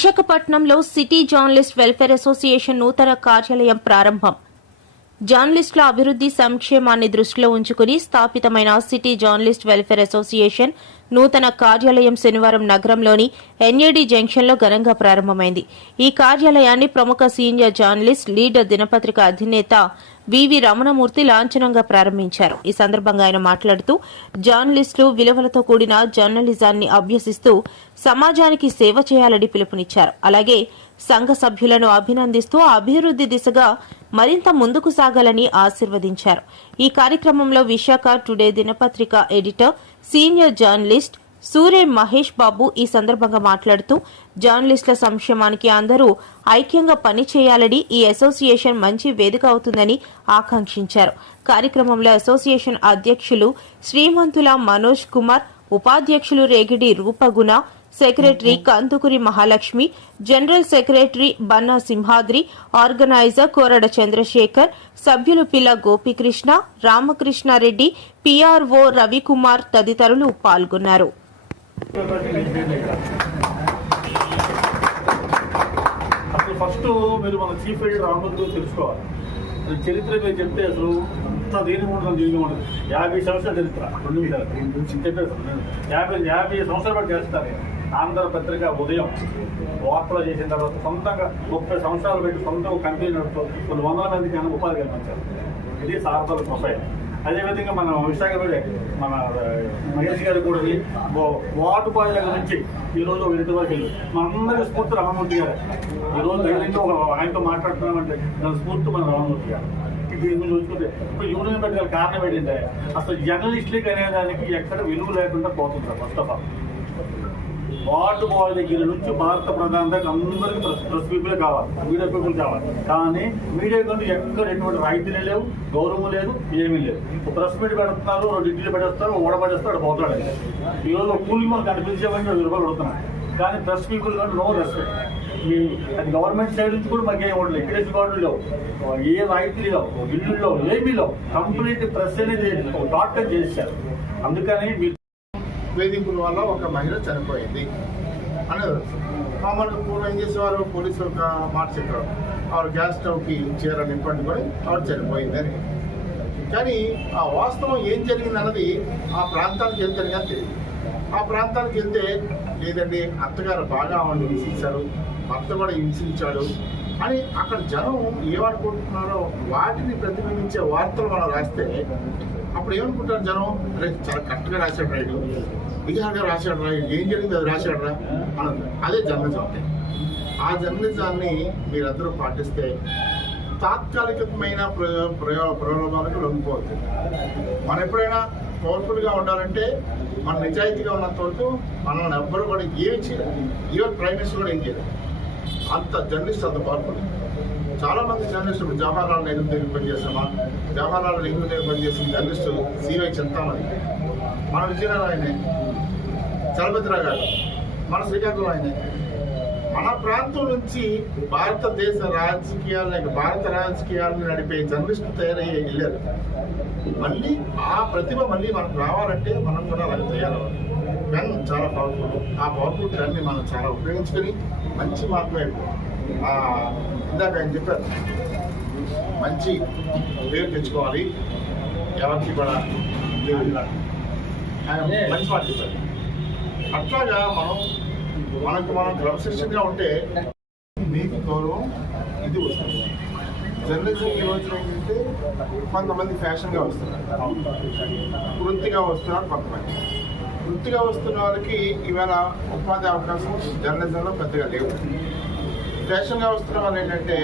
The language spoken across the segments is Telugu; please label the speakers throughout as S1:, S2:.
S1: విశాఖపట్నంలో సిటీ జర్నలిస్ట్ వెల్ఫేర్ అసోసియేషన్ నూతన కార్యాలయం ప్రారంభం. జర్నలిస్టుల అభివృద్ది సంక్షేమాన్ని దృష్టిలో ఉంచుకుని స్థాపితమైన సిటీ జర్నలిస్ట్ వెల్ఫేర్ అసోసియేషన్ నూతన కార్యాలయం శనివారం నగరంలోని ఎన్ఏడి జంక్షన్లో ఘనంగా ప్రారంభమైంది. ఈ కార్యాలయాన్ని ప్రముఖ సీనియర్ జర్నలిస్ట్ లీడర్ దినపత్రిక అధినేత వివి రమణమూర్తి లాంఛనంగా ప్రారంభించారు. ఈ సందర్భంగా ఆయన మాట్లాడుతూ జర్నలిస్టులు విలువలతో కూడిన జర్నలిజాన్ని అభ్యసిస్తూ సమాజానికి సేవ చేయాలని పిలుపునిచ్చారు. అలాగే సంఘ సభ్యులను అభినందిస్తూ అభివృద్ది దిశగా మరింత ముందుకు సాగాలని ఆశీర్వదించారు. ఈ కార్యక్రమంలో విశాఖ టుడే దినపత్రిక editor senior journalist Sure Mahesh Babu ఈ సందర్భంగా మాట్లాడుతూ జర్నలిస్టుల సంక్షేమానికి అందరూ ఐక్యంగా పనిచేయాలని ఈ అసోసియేషన్ మంచి వేదిక అవుతుందని ఆకాంక్షించారు. కార్యక్రమంలో అసోసియేషన్ అధ్యక్షులు శ్రీమంతుల మనోజ్ కుమార్ ఉపాధ్యక్షులు Regidi Rupaguna secretary Kandukuri Mahalakshmi general secretary Banna Simhadri organiser Korada Chandrasekhar సభ్యులు పిల్ల గోపికృష్ణ రామకృష్ణారెడ్డి పిఆర్ఓ రవికుమార్ తదితరులు పాల్గొన్నారు.
S2: అసలు ఫస్ట్ మీరు మన చీఫ్ ఎడిటర్ రామోద్ తెలుసుకోవాలి. అది చరిత్ర మీరు చెప్తే అసలు అంత దేని ఉండదు దీని ఉండదు యాభై సంవత్సరాల చరిత్ర. రెండు చెప్పేసి యాభై యాభై సంవత్సరాలు పాటు చేస్తారు ఆంధ్ర పత్రిక ఉదయం వార్తలు చేసిన తర్వాత సొంతంగా ముప్పై సంవత్సరాలు పెట్టి సొంతంగా కంపెనీ నడుపుతూ కొన్ని వందల మందికి అయినా ఉపాధి కల్పించారు. ఇది సార్థల ప్రొఫైల్ అదేవిధంగా మన విశాఖపడే మన మహేష్ గారు కూడా వెళ్ళి వా- వార్డు బాయ్ దగ్గర నుంచి ఈ రోజు వినతి వరకు వెళ్ళి. మనందరి స్ఫూర్తి రామమూర్తి గారు. ఈ రోజు ధైర్యంగా ఒక ఆయనతో మాట్లాడుతున్నామంటే దాని స్ఫూర్తి మన రామమూర్తి గారు. ఇప్పుడు ఇది చూసుకుంటే ఇప్పుడు యూనియన్ పెట్టగల కారణం ఏంటంటే అసలు జర్నలిస్టులకి అనేదానికి ఎక్కడ విలువ లేకుండా పోతుంది sir first of all ward boy దగ్గర నుంచి భారత ప్రధాన దాకా అందరికీ ప్రెస్ ప్రెస్ పీపుల్ కావాలి మీడియా పీపుల్ కావాలి. కానీ మీడియా కంటే ఎక్కడ ఎటువంటి రాయితీలే లేవు గౌరవం లేదు ఏమీ లేదు. ప్రెస్ మీట్ పెడుతున్నారు రెండు ఇడ్లీ పెట్టేస్తారు ఓడబడేస్తారు అక్కడ పోతాడు. ఈరోజు కూలి మనకు కనిపించేవని రెండు రూపాయలు పెడుతున్నారు కానీ ప్రెస్ పీపుల్ కానీ నో రెస్పెక్ట్. మీ అది గవర్నమెంట్ సైడ్ నుంచి కూడా మాకు ఏం ఉండదు ఎక్కడేసి కార్డులు ఏ రాయితీలు లేవు ఇల్లు ఏమీ లేవు. కంప్లీట్ ప్రెస్ అనేది ఒక డాక్టర్ చేశారు. అందుకని మీరు
S3: వేధింపుల వల్ల ఒక మహిళ చనిపోయింది. అనేది మామూలుగా పూర్వం ఏం చేసేవారు? పోలీసులు ఒక మాట చెప్పారు. ఆవిడ గ్యాస్ స్టవ్కి చీర నింపట్టుకొని ఆవిడ చనిపోయింది అని కానీ ఆ వాస్తవం ఏం జరిగింది అన్నది ఆ ప్రాంతానికి వెళ్తే కానీ తెలియదు. ఆ ప్రాంతానికి వెళ్తే లేదండి అత్తగారు బాగా ఆవిడని హింసించారు భర్త కూడా హింసించాడు అని అక్కడ జనం ఏమనుకుంటున్నారో వాటిని ప్రతిబింబించే వార్తలు మనం రాస్తే అప్పుడు ఏమనుకుంటారు జనం? అరే చాలా కరెక్ట్గా రాశాడు రైడు నిజంగా రాశాడు రా ఏం జరిగింది? అది రాశాడు రా అని అదే జర్నలిజం అంటే. ఆ జర్నలిజాన్ని మీరందరూ పాటిస్తే తాత్కాలికమైన ప్రయో ప్రయో ప్రలోభాలకు లొంగిపోవచ్చు మనం ఎప్పుడైనా పవర్ఫుల్గా ఉండాలంటే మన నిజాయితీగా ఉన్నంత వరకు మనల్ని ఎవ్వరు కూడా ఏమి చేయలేదు ఈవెన్ ప్రైమ్ మినిస్టర్ కూడా ఏం చేయలేదు అంత జర్నలిస్ట్ అంత పవర్ఫుల్ చాలా మంది జర్నలిస్టులు జవహర్లాల్ నెహ్రూ దగ్గర పనిచేస్తామా? జవహర్లాల్ నెహ్రూ దగ్గర పనిచేసిన జర్నలిస్టు సివై చింతామణి. మన విజయనగరం ఆయనే. చలపతిరావు గారు. మన శ్రీకాకుళం ఆయనే. ప్రాంతం నుంచి భారతదేశ రాజకీయాలను భారత రాజకీయాలను నడిపే జర్నలిస్టులు తయారయ్యి వెళ్ళారు మళ్ళీ ఆ ప్రతిభ మళ్ళీ మనకు రావాలంటే మనం కూడా అలాగే తయారవ్వాలి పెన్ చాలా పవర్ఫుల్ ఆ పవర్ఫుల్ పెన్ని మనం చాలా ఉపయోగించుకొని మంచి మార్పు ఆ, ఇందాక ఆయన చెప్పారు. మంచి పేరు తెచ్చుకోవాలి. ఎవరికి కూడా ఆయన మంచి మాట చెప్పారు. అట్లాగా మనం మనకు మనం క్రమశిక్షణగా ఉంటే మీకు గౌరవం ఇది వస్తుంది. జర్నలిజం ఈ రోజున ఏంటంటే కొంతమంది ఫ్యాషన్గా వస్తున్నారు. వృత్తిగా వస్తున్నారు కొంతమంది. వృత్తిగా వస్తున్న వాళ్ళకి ఇవాళ ఉపాధి అవకాశం జర్నలిజంలో పెద్దగా లేవు. ఫ్యాషన్గా వస్తున్న వాళ్ళు ఏంటంటే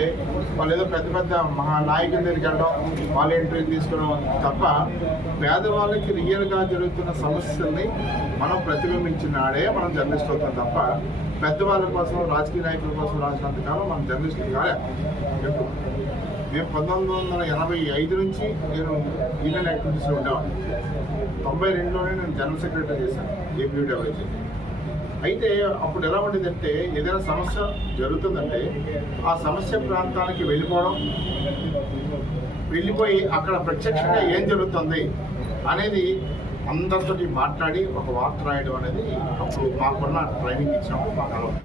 S3: వాళ్ళు ఏదో పెద్ద పెద్ద మహా నాయకుల దగ్గరికి వెళ్ళడం వాళ్ళ ఇంటర్వ్యూ తీసుకోవడం తప్ప పేదవాళ్ళకి రియల్గా జరుగుతున్న సమస్యల్ని మనం ప్రతిబింబించిన ఆడే మనం జర్నలిస్ట్ అవుతాం తప్ప పెద్దవాళ్ళ కోసం రాజకీయ నాయకుల కోసం రాసినంత కాలం మనం జర్నలిస్టులు కాలే. నేను మేము పంతొమ్మిది వందల ఎనభై ఐదు నుంచి నేను ఈవెన్ యాక్టివిటీస్లో ఉండేవాడిని. తొంభై రెండులోనే నేను జనరల్ సెక్రటరీ చేశాను ఏపీడబ్ల్యూజీ అయితే అప్పుడు ఎలా ఉండేదంటే ఏదైనా సమస్య జరుగుతుందంటే ఆ సమస్య ప్రాంతానికి వెళ్ళిపోవడం వెళ్ళిపోయి అక్కడ ప్రత్యక్షంగా ఏం జరుగుతుంది అనేది అందరితో మాట్లాడి ఒక వార్త రాయడం అనేది అప్పుడు మాకున్న ట్రైనింగ్ ఇచ్చినప్పుడు మాకు